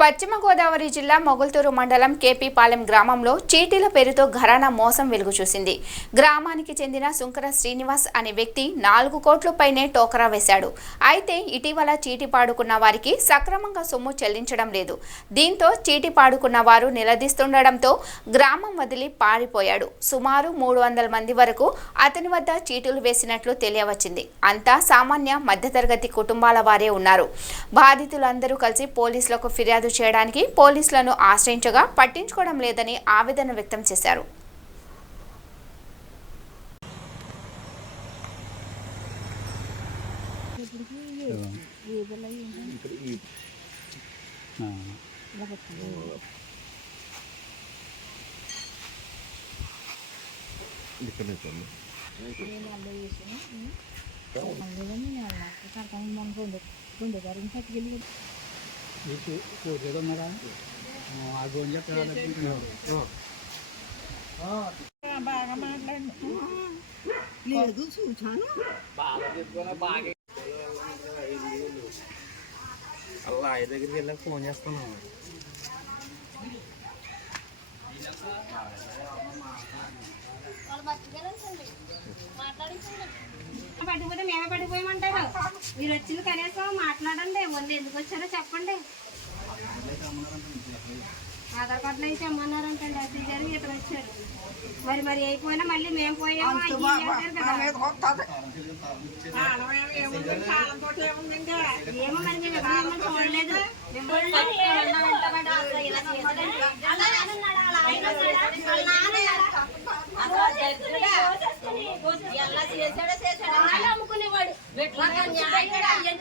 పశ్చిమ గోదావరి జిల్లా మొగుల్తూరు మండలం కేపీపాలెం గ్రామంలో చీటీల పేరుతో ఘరానా మోసం వెలుగు చూసింది. గ్రామానికి చెందిన సుంకర శ్రీనివాస్ అనే వ్యక్తి 4 కోట్ల పైనే టోకరా వేశాడు. అయితే ఇటీవల చీటీ పాడుకున్న వారికి సక్రమంగా సొమ్ము చెల్లించడం లేదు. దీంతో చీటీ పాడుకున్న వారు నిలదీస్తుండడంతో గ్రామం వదిలి పారిపోయాడు. సుమారు 300 మంది వరకు అతని వద్ద చీటీలు వేసినట్లు తెలియవచ్చింది. అంతా సామాన్య మధ్యతరగతి కుటుంబాల వారే ఉన్నారు. బాధితులందరూ కలిసి పోలీసులకు ఫిర్యాదు చేయడానికి పోలీసులను ఆశ్రయించగా పట్టించుకోవడం లేదని ఆవేదన వ్యక్తం చేశారు. బాగా మాట్లాడి లేదు చూసాను అలా ఆయన దగ్గరికి వెళ్ళాక ఫోన్ చేస్తున్నాను. పట్టుకుపోతే మేమే పట్టుకుపోయమంటారు. మీరు వచ్చింది కనీసం మాట్లాడండి. వాళ్ళు ఎందుకు వచ్చారో చెప్పండి. ఆధార్ కార్డులో అయితే అమ్మన్నారంటండి. అసలు గారు ఇతను వచ్చారు. మరి అయిపోయినా మళ్ళీ మేము పోయాము ఏమో మరి మేము చూడలేదు. అమ్ముకునేవాడు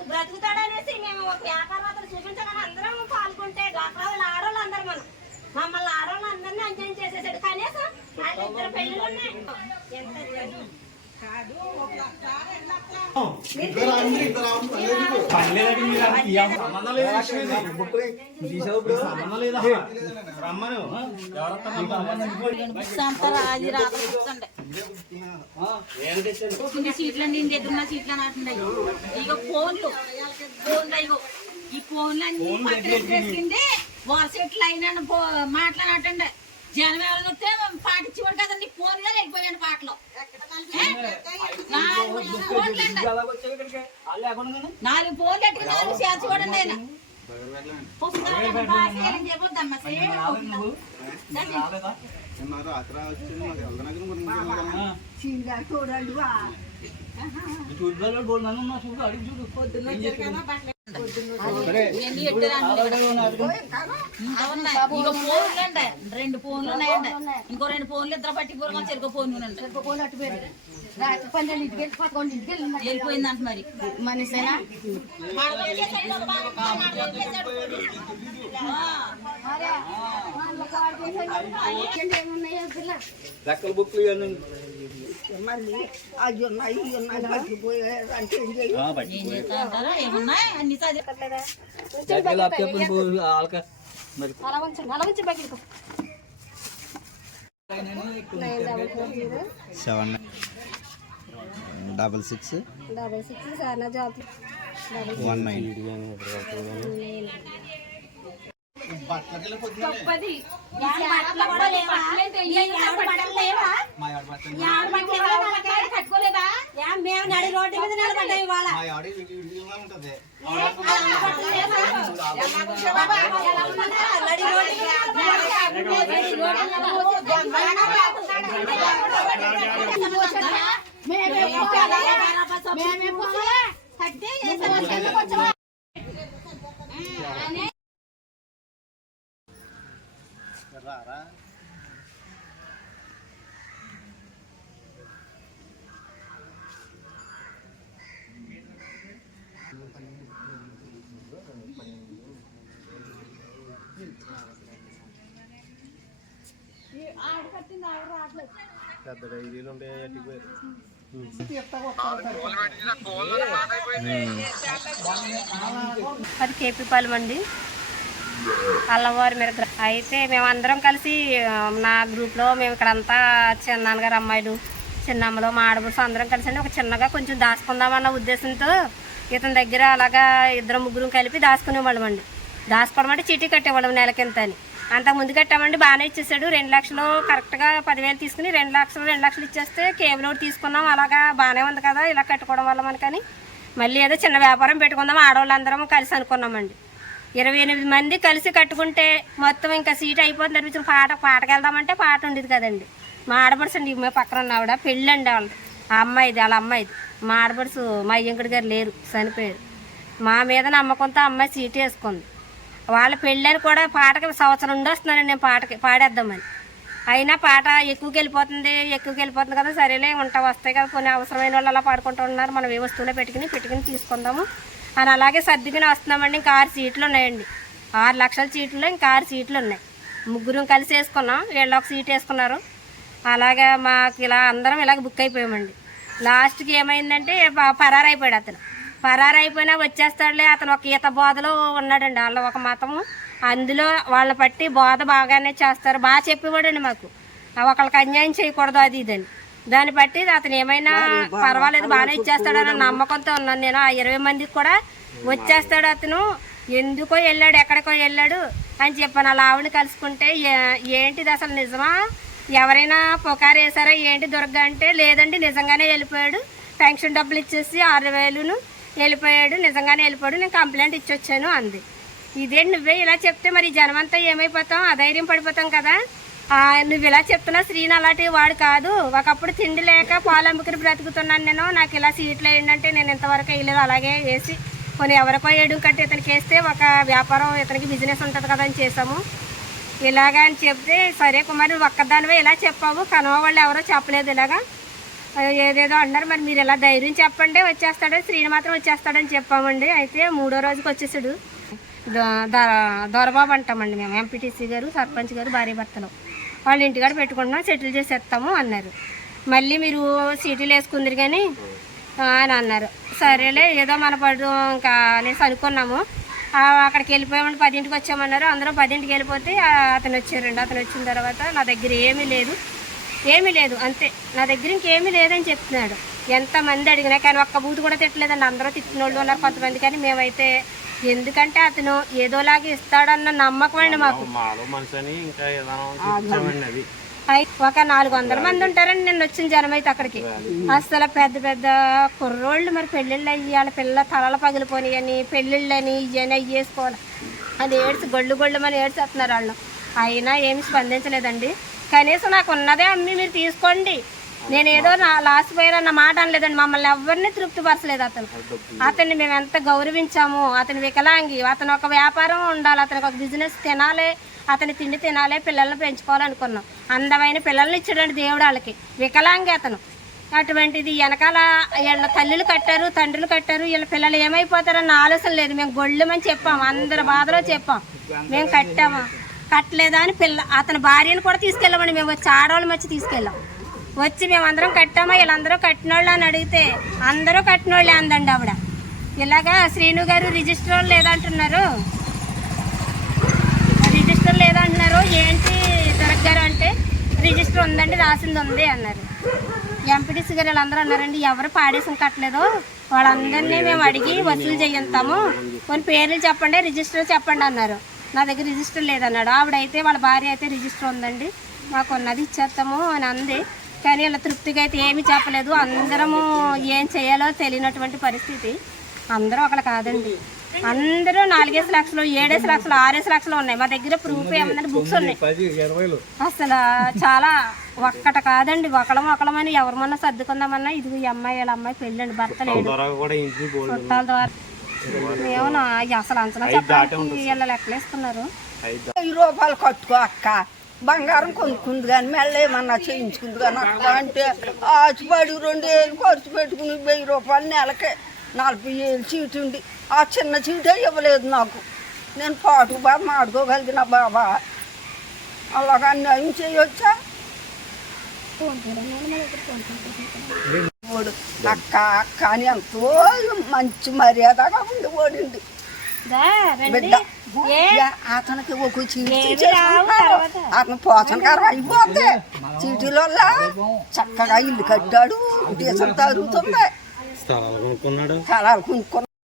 బ్రతుకుతాడనేసి మేము వ్యాపారం చూపించాలని అందరం పాల్గొంటే వాళ్ళు ఆడవాళ్ళు అందరు మమ్మల్ని ఆడవాళ్ళు అందరినీ అంచనా చేసేసాడు. కనీసం ఇద్దరు పెళ్ళిళ్ళు ఉన్నాయి. సీట్లు అండి దగ్గర ఉన్న సీట్లు అని ఇక ఫోన్లు ఈ ఫోన్లు అన్ని పెట్టింది వాట్సాప్లు అయినా మాట్లాడటండి. జనం ఎవరైనా వస్తే పాటించేవాడు కదండి. ఫోన్ లో వెళ్ళిపోయాడు పాటలు. 4 ఫోన్లు ఎట్టుకుని 4 చేర్చుకోవడం నేను ఇక ఫోన్లు అండి 2 ఫోన్లు ఉన్నాయండి. ఇంకో 2 ఫోన్లు ఇద్దరు పట్టిపోరు చెరుకు ఫోన్ వెళ్ళిపోయిందంట. మరి మనిషినా రెక్కల బుక్లు డబల్ 6 మేము నడి రోడ్డు మీద నిలబడ్డాయి. పెద్ద డైరీలు ఉంటాయి. అది కేపీపాలెం అండి, అల్లవారి మీద. అయితే మేమందరం కలిసి నా గ్రూప్లో మేము ఇక్కడంతా చిన్నాన్నగారు అమ్మాయిలు చిన్నమ్మలో మా ఆడబడుసు అందరం కలిసి ఒక చిన్నగా కొంచెం దాచుకుందామన్న ఉద్దేశంతో ఇతని దగ్గర అలాగా 2 ముగ్గురు కలిపి దాచుకునేవాళ్ళం అండి. దాచుకోవడం అంటే చీటీ కట్టేవాళ్ళం నెలకింత అని. అంతకు ముందు కట్టామండి, బాగానే ఇచ్చేసాడు. 2 లక్షలు కరెక్ట్గా 10,000 తీసుకుని 2 లక్షలు ఇచ్చేస్తే కేబుల్ ఒకటి తీసుకున్నాం. అలాగా బాగానే ఉంది కదా ఇలా కట్టుకోవడం వల్ల మనకని మళ్ళీ ఏదో చిన్న వ్యాపారం పెట్టుకుందాం ఆడవాళ్ళందరం కలిసి అనుకున్నామండి. 28 మంది కలిసి కట్టుకుంటే మొత్తం ఇంకా సీట్ అయిపోతుంది అనిపించిన పాటకి వెళ్దామంటే పాట ఉండేది కదండి. మా ఆడపడుచండి మా పక్కన ఉన్న ఆవిడ పెళ్ళండి వాళ్ళు, ఆ అమ్మాయిది వాళ్ళ అమ్మాయిది. మా ఆడపడుచు మా అయ్యంకుడి గారు లేరు, చనిపోయారు. మా మీద నమ్మకంతో అమ్మాయి సీట్ వేసుకుంది. వాళ్ళ పెళ్ళని కూడా పాటకి సంవత్సరం ఉండి వస్తున్నానండి నేను పాడేద్దామని. అయినా పాట ఎక్కువకి వెళ్ళిపోతుంది కదా, సరేలే వస్తాయి కదా కొన్ని అవసరమైన వాళ్ళు అలా పాడుకుంటూ ఉన్నారు, మనం ఏ వస్తువులో పెట్టుకుని తీసుకుందాము అని అలాగే సర్దుకుని వస్తున్నామండి. ఇంకా 6 సీట్లు ఉన్నాయండి. 6 లక్షల సీట్లు ఇంకా 6 సీట్లు ఉన్నాయి. ముగ్గురం కలిసి వేసుకున్నాం, వీళ్ళు ఒక సీట్ వేసుకున్నారు. అలాగే మాకు ఇలా అందరం ఇలాగ బుక్ అయిపోయామండి. లాస్ట్కి ఏమైందంటే పరారైపోయాడు అతను. పరారైపోయినా వచ్చేస్తాడులే, అతను ఒక ఈత బోధలో ఉన్నాడండి. వాళ్ళ ఒక మతము, అందులో వాళ్ళని పట్టి బోధ బాగానే చేస్తారు, బాగా చెప్పేవాడండి మాకు. ఒకళ్ళకి అన్యాయం చేయకూడదు అది ఇదని. దాన్ని బట్టి అతను ఏమైనా పర్వాలేదు బాగానే ఇచ్చేస్తాడని నమ్మకంతో ఉన్నాను నేను. ఆ 20 మందికి కూడా వచ్చేస్తాడు అతను, ఎందుకో వెళ్ళాడు ఎక్కడికో వెళ్ళాడు అని చెప్పాను. అలా ఆవిడని కలుసుకుంటే ఏంటిది అసలు నిజమా, ఎవరైనా పుకారు వేసారా ఏంటి దుర్గా అంటే లేదండి నిజంగానే వెళ్ళిపోయాడు, పెన్షన్ డబ్బులు ఇచ్చేసి 6,000 వెళ్ళిపోయాడు, నిజంగానే వెళ్ళిపోయాడు, నేను కంప్లైంట్ ఇచ్చొచ్చాను అంది. ఇదేంటి నువ్వే ఇలా చెప్తే మరి జనమంతా ఏమైపోతాం, అధైర్యం పడిపోతాం కదా. నువ్వు ఇలా చెప్తున్నా శ్రీని అలాంటి వాడు కాదు, ఒకప్పుడు తిండి లేక పాలు అమ్ముకుని బ్రతుకుతున్నాను నేను, నాకు ఇలా సీట్లు వేయండి నేను ఇంతవరకు వేయలేదు, అలాగే వేసి కొన్ని ఎవరికో ఏడు కట్టి ఇతనికి వేస్తే ఒక వ్యాపారం ఇతనికి బిజినెస్ ఉంటుంది కదా అని చేసాము. ఇలాగా అని చెప్తే సరే కుమారి నువ్వు ఒక్కదానివే ఇలా చెప్పావు, కనవ వాళ్ళు ఎవరో చెప్పలేదు, ఇలాగా ఏదేదో అన్నారు, మరి మీరు ఇలా ధైర్యం చెప్పండి వచ్చేస్తాడు, శ్రీని మాత్రం వచ్చేస్తాడని చెప్పామండి. అయితే 3వ రోజుకి వచ్చేసాడు. దొరబాబు అంటామండి మేము, ఎంపీటీసీ గారు సర్పంచ్ గారు భార్య భర్తలు, వాళ్ళ ఇంటికాడ పెట్టుకుంటున్నాం సెటిల్ చేసేస్తాము అన్నారు. మళ్ళీ మీరు సీటీలు వేసుకుందరు కానీ అని అన్నారు. సరేలే ఏదో మన పడు ఇంకా అనేసి అనుకున్నాము. అక్కడికి వెళ్ళిపోయామండి, 10ంటికి వచ్చామన్నారు. అందరం 10ంటికి వెళ్ళిపోతే అతను వచ్చారండి. అతను వచ్చిన తర్వాత నా దగ్గర ఏమీ లేదు అంతే, నా దగ్గర ఇంకేమీ లేదని చెప్తున్నాడు. ఎంతమంది అడిగినా కానీ ఒక్క బూతు కూడా తిట్టలేదండి. అందరూ తిట్టిన వాళ్ళు ఉన్నారు కొంతమంది, కానీ మేమైతే ఎందుకంటే అతను ఏదోలాగా ఇస్తాడన్న నమ్మకం అండి మాకు. ఒక 400 మంది ఉంటారండి నిన్న వచ్చిన జనం అయితే అక్కడికి. అసలు పెద్ద పెద్ద కుర్రోళ్ళు మరి పెళ్ళిళ్ళు అయ్యి వాళ్ళ పిల్లల తలలు పగిలిపోయినాయని పెళ్ళిళ్ళని ఇవన్నీ అయ్యేసుకోవాలి అని గొళ్ళు అని ఏడ్చేస్తున్నారు వాళ్ళు. అయినా ఏమి స్పందించలేదండి. కనీసం నాకు ఉన్నదే అమ్మి మీరు తీసుకోండి, నేనేదో నా లాస్ట్ పోయారన్న మాట అనలేదండి. మమ్మల్ని ఎవరిని తృప్తిపరచలేదు అతన్ని మేము ఎంత గౌరవించాము. అతని వికలాంగి, అతను ఒక వ్యాపారం ఉండాలి, అతనికి ఒక బిజినెస్ తినాలి, అతని తిండి తినాలి, పిల్లల్ని పెంచుకోవాలనుకున్నాం. అందమైన పిల్లల్ని ఇచ్చాడండి దేవుడు వాళ్ళకి. వికలాంగి అతను. అటువంటిది వెనకాల వీళ్ళ తల్లులు కట్టారు, తండ్రులు కట్టారు, వీళ్ళ పిల్లలు ఏమైపోతారన్న ఆలోచన లేదు. మేము గొళ్ళమని చెప్పాము, అందరి బాధలో చెప్పాం, మేము కట్టలేదా అని అతని భార్యను కూడా తీసుకెళ్ళామండి. మేము వచ్చి ఆడవాళ్ళం వచ్చి తీసుకెళ్ళాం. వచ్చి మేమందరం కట్టామా వీళ్ళందరూ కట్టినోళ్ళు అని అడిగితే అందరూ కట్టినోళ్ళే అందండి ఆవిడ. ఇలాగా శ్రీను గారు రిజిస్టర్ లేదంటున్నారు ఏంటి దుర్గ గారు అంటే రిజిస్టర్ ఉందండి రాసింది ఉంది అన్నారు. ఎంపీటీసీ గారు వీళ్ళందరూ అన్నారండి ఎవరు పాడేసం కట్టలేదో వాళ్ళందరినీ మేము అడిగి వసూలు చేయిస్తాము, కొన్ని పేర్లు చెప్పండి రిజిస్టర్ చెప్పండి అన్నారు. నా దగ్గర రిజిస్టర్ లేదన్నాడు. ఆవిడైతే వాళ్ళ భార్య అయితే రిజిస్టర్ ఉందండి మాకు ఉన్నది ఇచ్చేస్తాము అని అంది. కానీ ఇలా తృప్తిగా అయితే ఏమీ చెప్పలేదు. అందరము ఏం చేయాలో తెలియనటువంటి పరిస్థితి. అందరూ ఒకళ్ళు కాదండి, అందరూ 4 లక్షలు 7 లక్షలు 6 లక్షలు ఉన్నాయి. మా దగ్గర ప్రూఫ్ ఏమందంటే బుక్స్ ఉన్నాయి. అసలు చాలా ఒక్కట కాదండి, ఒకళ్ళమని ఎవరమన్నా సర్దుకుందామన్నా ఇది ఈ అమ్మాయి వాళ్ళ అమ్మాయి పెళ్ళండి, భర్త లేడు, చుట్టాల ద్వారా ఏమన్నా అసలు అంచనా చెప్పడానికి వీళ్ళ లెక్కలేస్తున్నారు. 1000 రూపాయలు కట్టుకో అక్క, బంగారం కొనుక్కుంది కానీ మెల్ల ఏమన్నా చేయించుకుంది కానీ అక్క అంటే ఆచిపడి 2000 ఖర్చు పెట్టుకుని 1000 రూపాయలు నెలకే 40,000 చీటు ఉండి ఆ చిన్న చీటే ఇవ్వలేదు నాకు. నేను పాటు బాగా మాడుకోగలిగిన బాబా అలాగా అన్యాయం చేయొచ్చా? అక్క అక్క అని ఎంతో మంచి మర్యాదగా ఉండి ఓడింది బిడ్డ. అతనికి ఒక చీటీ అతను పోషణకారం అయిపోతే చీటీలో చక్కగా ఇల్లు కట్టాడు, దేశం తరుగుతుంది, స్థలాలు కొనుక్కున్నాడు.